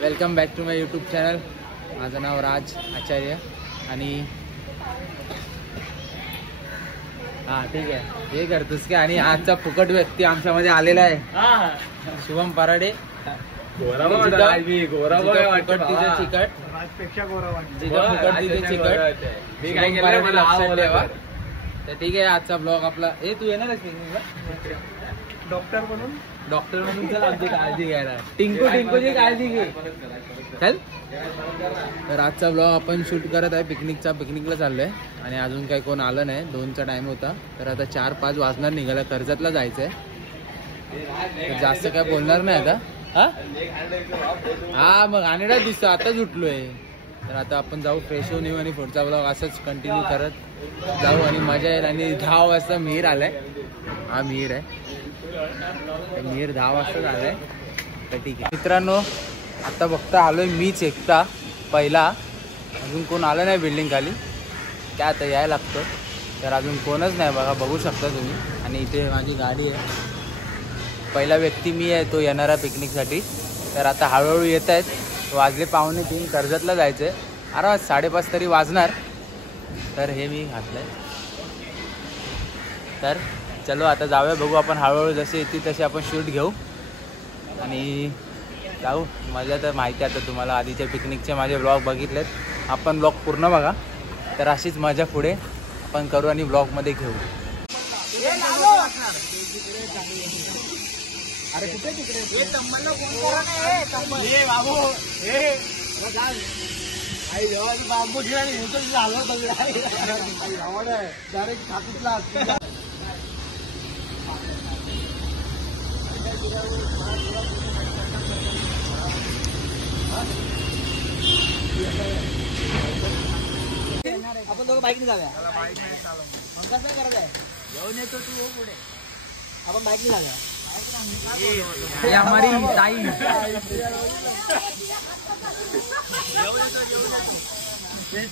Welcome back to my YouTube channel. माझं नाव राज आचार्य आणि हां ठीक आहे हे करतोस की. आणि आजचा फुकट व्यक्ती आमच्यामध्ये आलेला आहे शुभम पराडे. तर ठीक आहे आजचा ब्लॉग आपला. हे तू येणार आहेस डॉक्टर म्हणून चल आमची काळजी घ्यायला. टिंकूची काळजी घे चल. तर आजचा ब्लॉग आपण शूट करत आहे पिकनिकला चाललोय आणि अजून काही कोण आलं नाही. 2चा टाइम होता तर आता 4-5 वाजणार निघाला. कर्जतला जायचंय तर जास्त काय बोलणार नाही आता. हा मग अनेकदा दिसतो आताच उठलोय. तर आता आपण जाऊ फ्रेश होऊन येऊ आणि पुढचा ब्लॉग असंच कंटिन्यू करत जाऊ आणि मजा येईल. आणि 10 वाजता मिहीर आलाय. हा मिहीर आहे. मिहीर 10 वाजता आलाय. तर ठीक आहे मित्रांनो आता बघता आलोय मीच एकटा पहिला. अजून कोण आलं नाही बिल्डिंग खाली. काय आता यायला लागतं तर अजून कोणच नाही बघा. बघू शकता तुम्ही. आणि इथे माझी गाडी आहे. पहिला व्यक्ती मी आहे तो येणारा पिकनिकसाठी. तर आता हळूहळू येत आहेत. वाजले 2:45 कर्जतला जायचं आहे. अरे 5:30 तरी वाजणार. तर हे मी घातलं आहे. तर चलो आता जाऊया. बघू आपण हळूहळू जसे येतील तसे आपण शूट घेऊ आणि जाऊ. मजा तर माहिती आता तुम्हाला. आधीच्या पिकनिकचे माझे ब्लॉग बघितलेत. आपण ब्लॉग पूर्ण बघा. तर अशीच मजा पुढे आपण करू आणि ब्लॉगमध्ये घेऊ. अरे कुठे तिकडे बाबू बांबू झालं डायरेक्ट छातीतला. आपण दोघं बाईकने जाऊया. पंकज काय करत आहे घेऊन येतो तू पुढे. आपण बाईकने जाऊया. हमारी ताई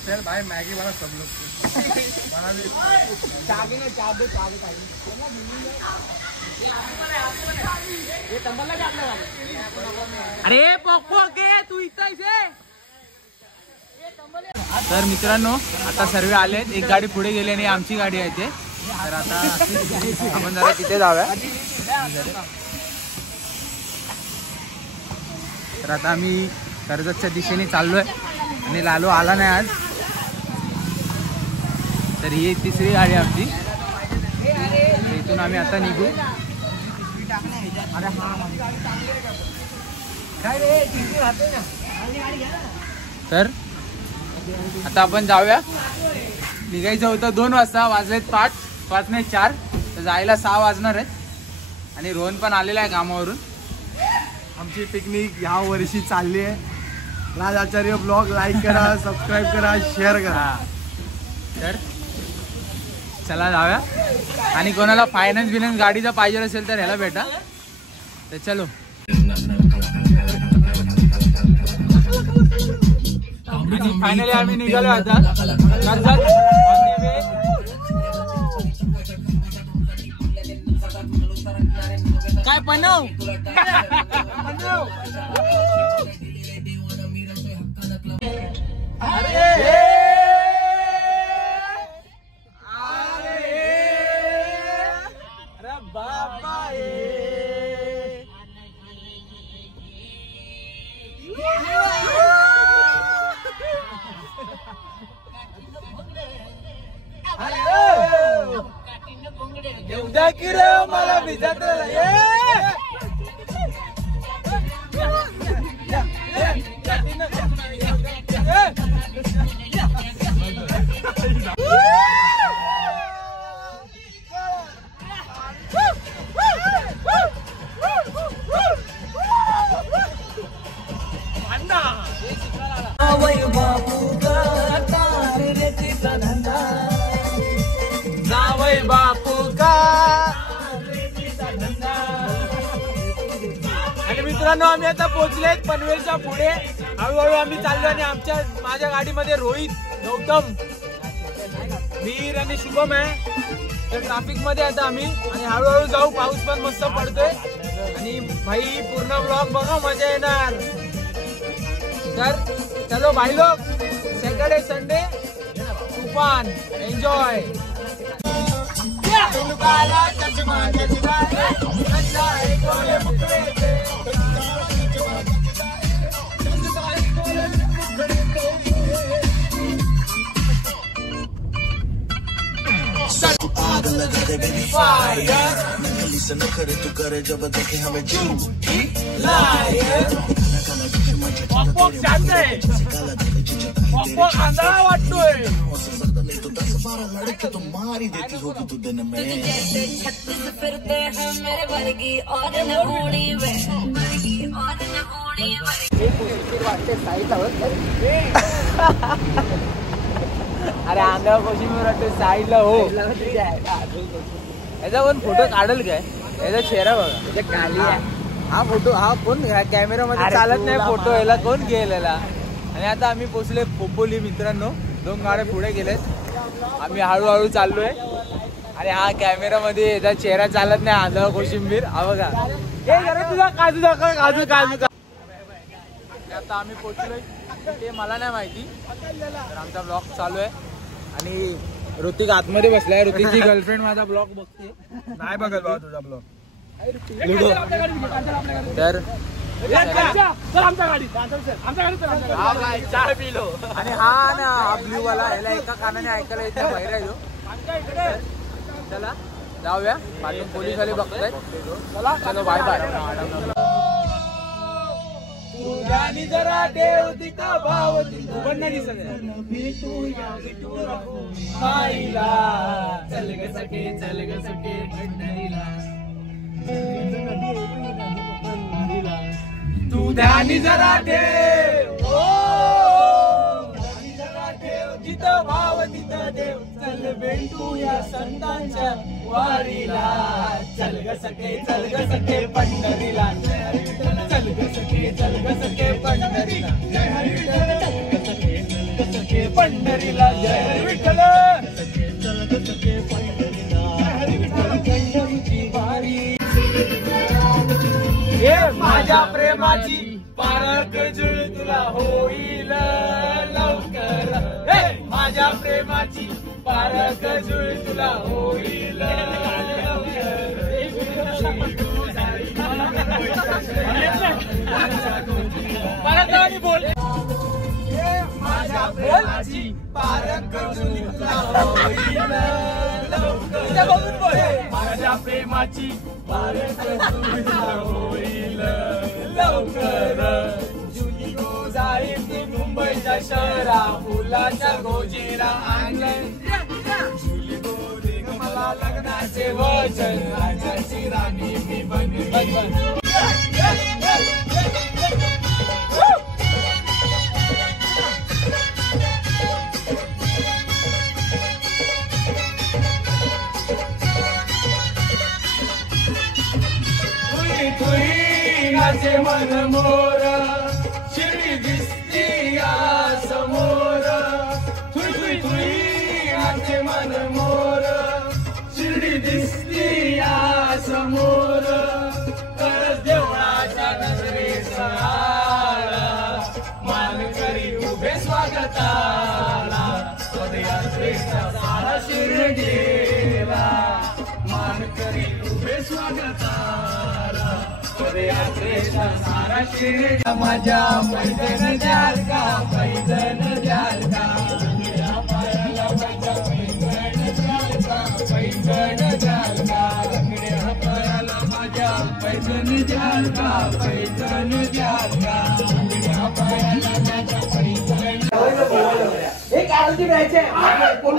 सर भाई मैगी वाला सब लोग अरे पोको के तू इथं. तर मित्रांनो आता सर्व आलेत. एक गाडी पुढे गेली आणि आमची गाडी आहे ते. तर आता आपण जरा तिथे जाऊया. तर आता आम्ही कर्जतच्या दिशेने चाललोय आणि लालू आला नाही आज. तर ही 3री गाडी आमची. इथून आम्ही आता निघू. तर आता आपण जाऊया. निघायचं होतं 2 वाजता. वाजलेत 5 नाही 4. तर जायला 6 वाजणार आहेत. आणि रोहन पण आलेला आहे कामावरून. आमची पिकनिक ह्या वर्षी चालली आहे. राज आचार्य ब्लॉग लाईक करा, सबस्क्राईब करा, शेअर करा. तर चला जाऊया. आणि कोणाला फायनान्स गाडीचा पाहिजे असेल तर ह्याला भेटा. तर चलो. फायनली आम्ही निघालो आता. काय बनव उद्या की रे मला भिजत जावई बापू का. आणि मित्रांनो आम्ही आता पोहोचलेत पनवेलच्या पुढे. हळूहळू आम्ही चाललो आणि माझ्या गाडीमध्ये रोहित, गौतम, वीर आणि शुभम आहे. तर ट्रॅफिक मध्ये आता आम्ही आणि हळूहळू जाऊ. पाऊस पण मस्त पडतोय आणि भाई पूर्ण ब्लॉग बघा मजा येणार. तर चलो भाई लोग, सॅटर्डे संडे तूफान एन्जॉय. तू करे जब देखे हमें तुम्हारी देती होगी तू दिन में. छत्तीस फिरते हैं मेरे वर्गी और न होनी वे वर्गी और न होनी अरे अंगावर कोशिंबीर वाटते साईडला हो. याचा कोण फोटो काढल काय? याचा चेहरा बघा खाली आहे. हा फोटो हा कोण कॅमेरा मध्ये चालत नाही फोटो, याला कोण घेईल याला. आणि आता आम्ही पोहोचले खोपोली मित्रांनो. 2 गाड्या पुढे गेलेत, आम्ही हळूहळू चाललोय. आणि हा कॅमेरा मध्ये याचा चेहरा चालत नाही. अंगावर कोशिंबीर हा बघा. तुझा काजू दाखव, काजू काजू. आता आम्ही पोहोचलोय ते मला नाही माहिती. तर आमचा ब्लॉग चालू आहे आणि ऋतिक आतमध्ये बसलाय. ऋतिकची गर्लफ्रेंड माझा ब्लॉग बघते. नाही बघत बाबा तुझा ब्लॉग. तर चहा पिलो. आणि हा ना ब्ल्यू वाला, याला एका कानाने ऐकायला येत नाही, बाहेर राहिलो. चला जाऊया, पाठून पोलीस वाले बघतायत. चलो बाय बाय. जरा देव दिका भाव चल ग सखे पंढरीला. तू ध्यानी जरा ठेव, जिथं भाव तिथं देव. चल भेटूया संतांच्या वारीला. चल ग सखे पंढरीला. चल ग सखे पंढरीला. जय हरी विठ्ठल. चल ग सखे पंढरीला. जय हरी विठ्ठल. चल ग सखे पंढरीला. जय हरी विठ्ठल. पंढरीची वारी. हे माझ्या प्रेमाची पारख जुळ तुला होईल लवकर. हे माझ्या प्रेमाची पारख जुळ तुला होईल लवकर. बोल. माझ्या प्रेमाची पारख जुळ तुला होईल लवकर. माझ्या प्रेमाची पारख जुळ तुला होईल लवकर. जुली गो जाईल ती मुंबईच्या शहरा. फुलाच्या गोजीला आणलंय. जुली गो दे ग मला लग्नाचे वचन. राजाची राणी मी बनली. नाचे मन मोर. शिरडी दिसती या समोर. थुई नाचे मन मोर. शिरडी दिसती या समोर. करस देवळाच्या नजरेचा मान करी उभे स्वागताला. पदयात्रेचा सारा शिर्डीला. मान करी उभे स्वागताला. पदयात्रेचा सारा शिर्डी. माझ्या पैदन द्याल का? पैदन द्याल का? पायाला माझ्या पैदन द्याल का? पैदन द्याल का? पायाला माझ्या पैदन द्याल का? पैदन द्याल का? पायाला माझ्या पैदन. एक आरती द्यायचे. कोण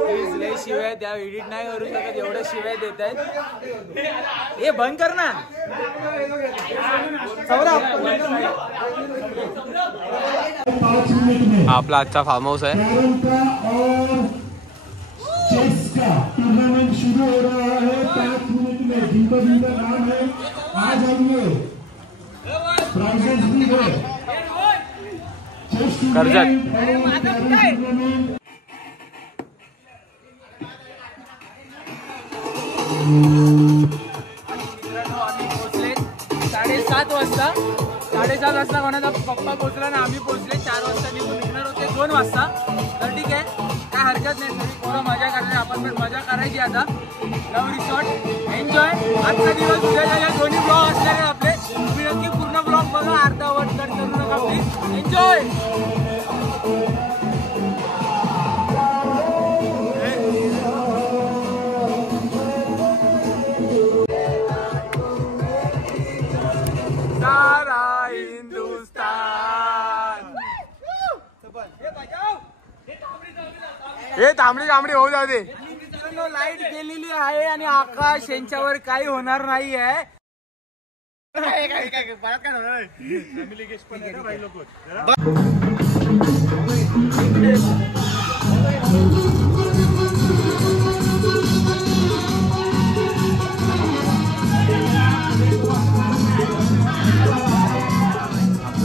प्लीज लय शिवाय त्या एडिट नाही करू शकत. एवढ्या शिवाय देत आहेत. हे बंद कर ना. आपला आजचा फार्म हाऊस आहे. चेस का टूर्नामेंट शुरू हो रहा है 5 मिनट में. दिन नाम है. आज हमने प्राइजेस भी है. चेस टूर्नामेंट आम्ही पोहोचले 7:30 वाजता. 7:30 वाजता कोणाचा पप्पा पोहोचला ना, आम्ही पोहोचले 4 वाजता. निघून निघणार होते 2 वाजता. तर ठीक आहे, काय हरकत नाही. तरी थोडं मजा करणार, आपण पण मजा करायची आता. लव रिसॉर्ट एन्जॉय. आजचा दिवस उद्याच्या दोन्ही ब्लॉग असणार आहे आपले. तुम्ही नक्की पूर्ण ब्लॉग बघा, अर्धावट कट करू नका प्लीज. एन्जॉय. सारा हिंदुस्तान. हे तांबडी होऊ जाऊ दे. लाईट गेलेली आहे आणि आकाश यांच्यावर काही होणार नाही आहे.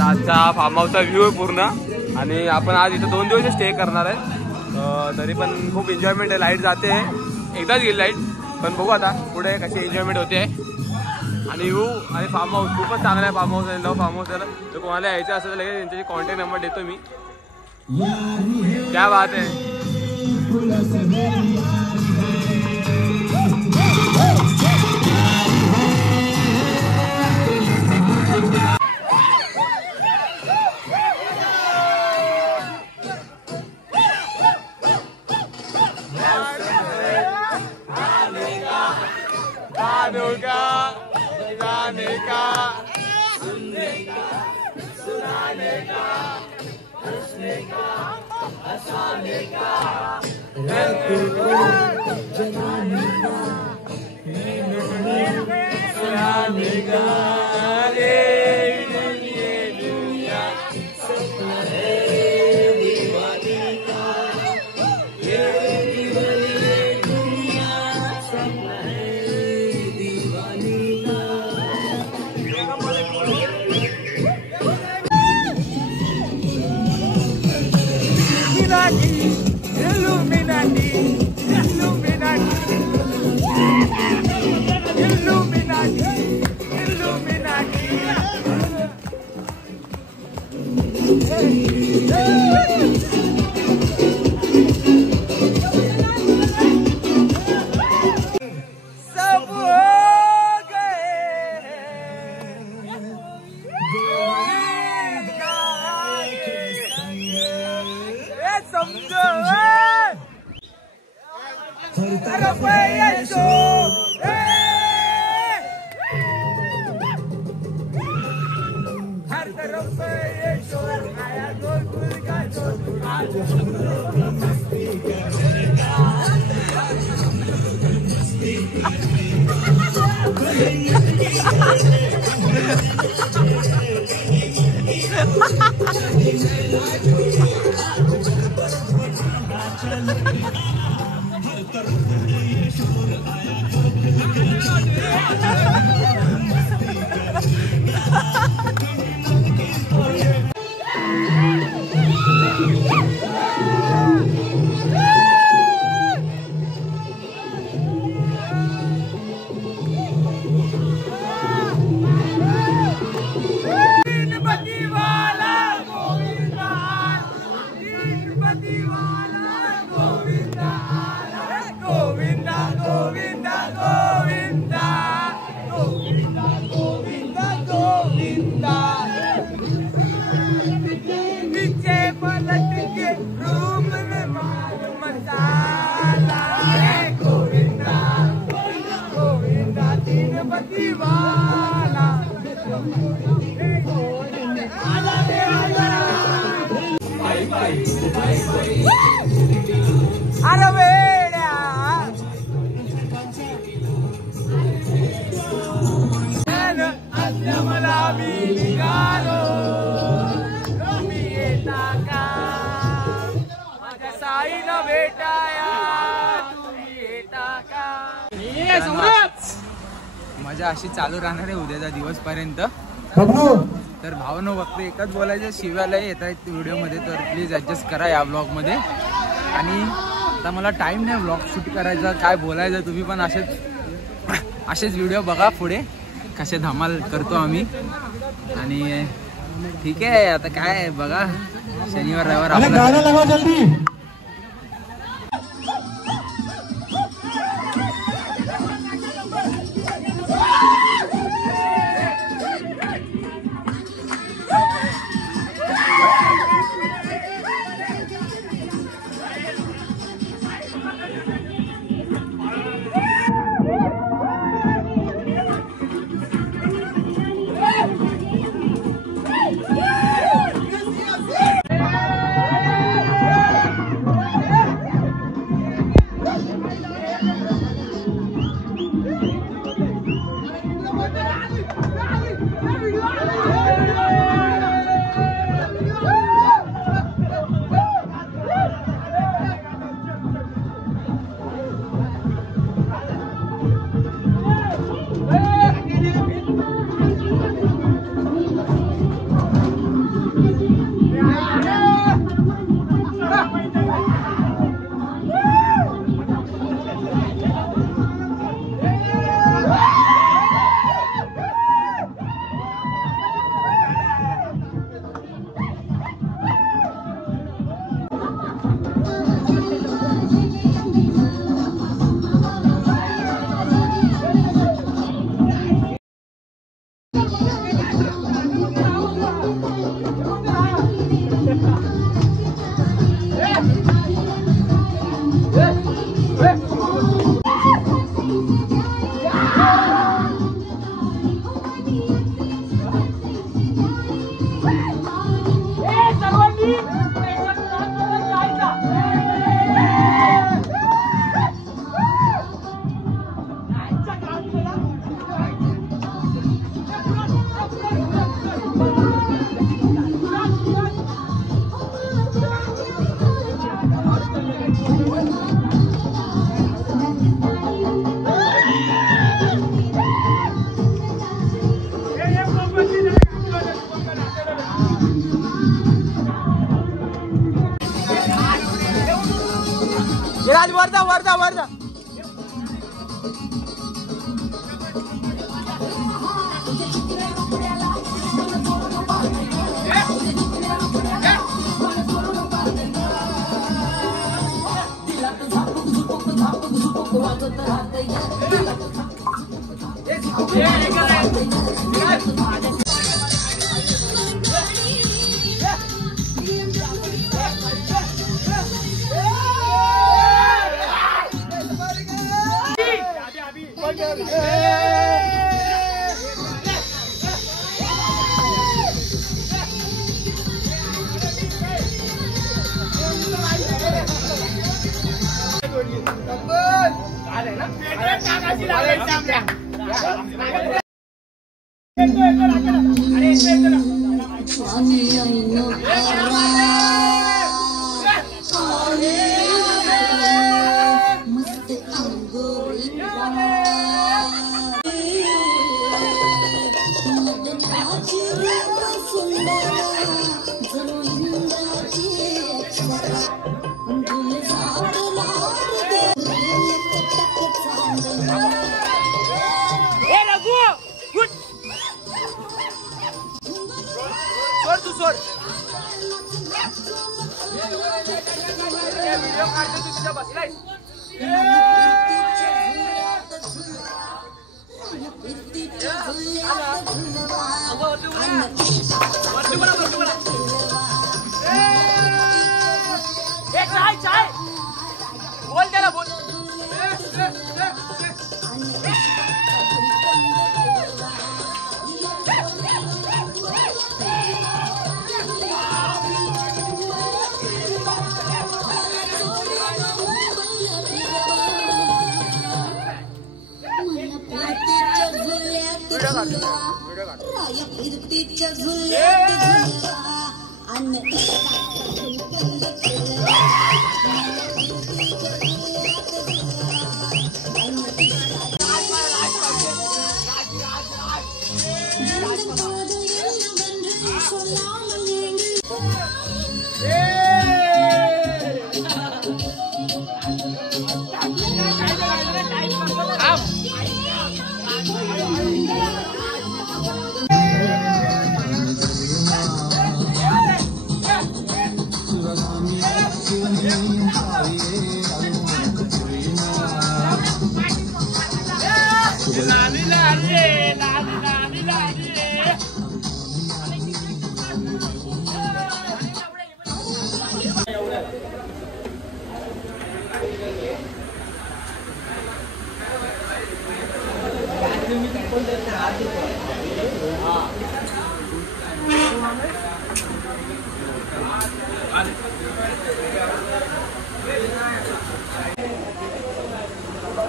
आजचा फार्म हाऊसचा व्ह्यू आहे पूर्ण. आणि आपण आज इथं 2 दिवस स्टे करणार आहे. तरी पण खूप एन्जॉयमेंट आहे. लाईट जाते, एकदाच गेली लाईट, पण बघू आता पुढे कशी एन्जॉयमेंट होते. आणि व्ह्यू आणि फार्म हाऊस खूपच चांगला आहे. फार्म हाऊस आहे, लव फार्म हाऊस आहे. तर कोणाला यायचं असेल तर लगेच त्यांच्याशी कॉन्टॅक्ट नंबर देतो मी. क्या बात आहे. जाने का सुनने का सुनाने का हंसने का हंसाने का जगाने का सुनाने का. ये दुनिया सपना है दीवाने का. ये दुनिया सपना है दीवाने का. Illuminati, Illuminati, Illuminati, Illuminati. सब हो गए समझो. हर तरफ ये शोर आया गोलगुल का जोर. अरे वेड्या मला मी निघालो मी येता का माझ्या साईला भेटाया तुम्ही येता का. मजा अशी चालू राहणार आहे उद्याचा दिवस पर्यंत. तर भावनो फक्त एकच बोलायचं, शिवाला येत आहेत व्हिडिओमध्ये तर प्लीज ॲडजस्ट करा या ब्लॉगमध्ये. आणि आता मला टाईम नाही ब्लॉग शूट करायचा, काय बोलायचं. तुम्ही पण असेच असेच व्हिडिओ बघा पुढे कसे धमाल करतो आम्ही. आणि ठीक आहे आता काय बघा शनिवार रविवार आपला वरदा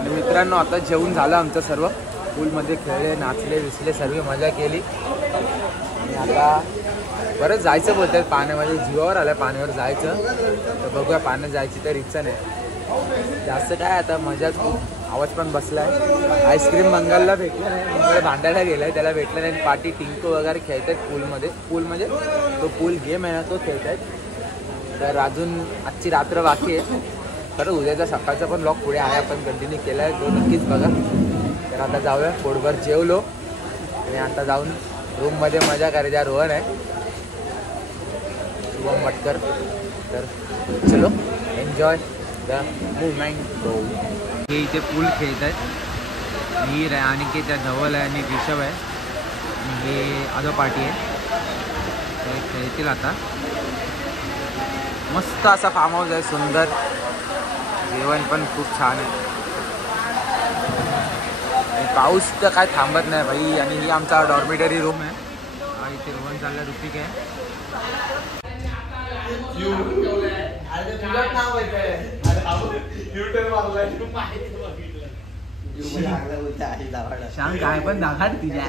मित्रांनो आता जेवण झालं आमचं सर्व. पूलमध्ये खेळले, नाचले, विसले, सर्व मजा केली. आणि आता बरंच जायचं बोलतात पाण्यामध्ये. जीवावर आलं पाण्यावर जायचं. तर बघूया पाण्यात जायची तर इच्छा नाही. जास्त काय आता मजाच खूप. आवाज पण बसलाय. आईस्क्रीम मंगलला भेटलं नाही. मंगल भांडायला गेलाय, त्याला भेटलं नाही. पार्टी टिंको वगैरे खेळत आहेत पूलमध्ये. पूल म्हणजे तो पूल गेम आहे ना, तो खेळत आहेत. तर अजून आजची रात्र बाकी आहे. खरं उद्याचा सकाळचा पण ब्लॉग पुढे आहे, आपण कंटिन्यू केला आहे, तो नक्कीच बघा. तर आता जाऊया. पोटभर जेवलो आणि आता जाऊन रूममध्ये मजा करायची. रोहन आहे, शुभम मटकर. तर चलो एन्जॉय द मुवमेंट. हे इथे पूल खेळत आहेत. मीर आहे, अनिकेत आहे, धवल आहे आणि ऋषभ आहे. आणि हे आदो पार्टी आहे. ते खेळतील आता. मस्त असा फार्म हाऊस आहे, सुंदर. जेवण पण खूप छान आहे. पाऊस तर काय थांबत नाही भाई. आणि ही आमचा डॉर्मेटरी रूम आहे. इथे रोहन चालला, ऋतिक आहे. सांग काय पण दाखा तिच्या.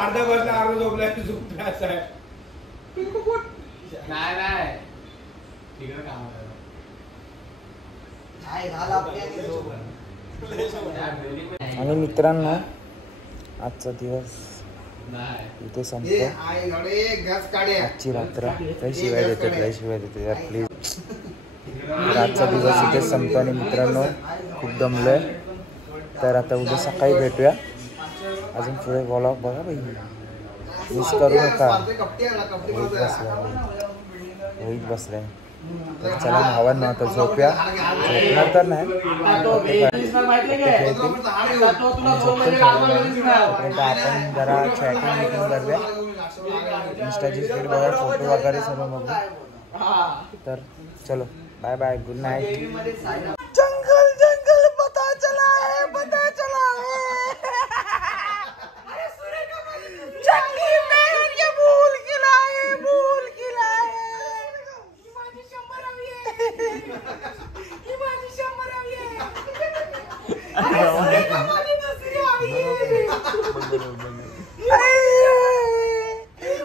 अर्धा बसला, अर्धा झोपला, झोपला असं आहे. नाही तिकडे काम आणि मित्रांनो आजचा दिवस इथे संपतो. आजची रात्र काही शिवाय देतात, काही शिवाय देतात यार प्लीज. आजचा दिवस इथे संपतो. आणि मित्रांनो खूप दमलोय. तर आता उद्या सकाळी भेटूया. अजून पुढे व्लॉग बघा भाई, मिस करू नका. रोहित बसलाय. तर चला भावांना आता झोप्या. झोपणार तर नाही, आपण जरा चॅटिंग मीटिंग करूया. इंस्टाची फीड बघा, फोटो वगैरे सर्व बघू. तर चलो बाय बाय, गुड नाईट. जंगल जंगल पता चला है, पता चला है. जंगली में ये भूल खिलाए, भूल खिलाए. माझी 100 हवी आहे, माझी 100 हवी आहे. माझी दुसरी हवी आहे.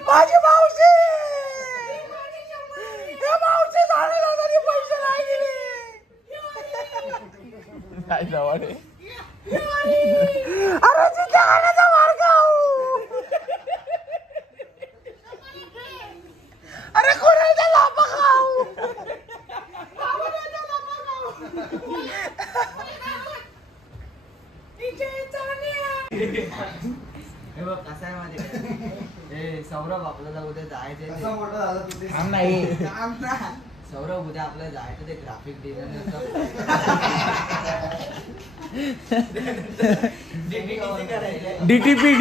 माझी मावशी, या मावशी झालेला तरी पैसे नाही दिले. काय जवळ आहे. अरे तिथे आणायचा मार्ग. अरे कोणाचा लापा खाऊ. कसं आहे माझे सौरभ, आपल्याला उद्या जायचं नाही. सौरभ, उद्या आपल्याला जायचं ते ग्राफिक डिझायनर. डीटीपी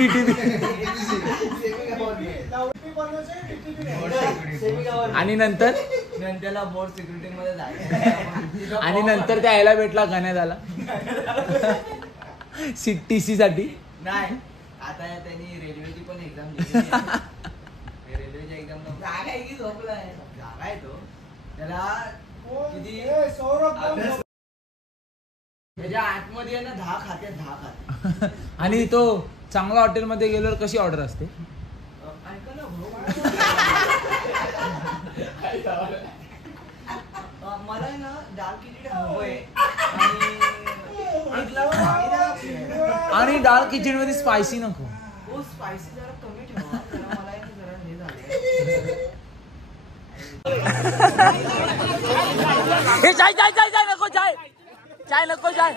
आणि नंतर त्याला बोर्ड सिक्युरिटी मध्ये जायचं आणि नंतर त्या यायला भेटला गाण्यात आला TC साठी. नाही आता त्यांनी रेल्वेची पण एक्झाम दिली. रेल्वेच्या एक्झामला जागा आहे की झोपलाय. जागा आहे तो. त्याला किती त्याच्या आतमध्ये आहे ना 10 खाते 10 खाते. आणि तो चांगला हॉटेलमध्ये गेल्यावर कशी ऑर्डर असते? ऐका ना भाऊ, मला आहे ना दाल खिचडी हवंय आणि डाळ खिचडी मध्ये स्पायसी नको. हो स्पायसी जरा कमी ठेवा. मला आहे ना जरा हे झालंय. हे चाय चाय चाय चाय नको चाय चाय नको चाय.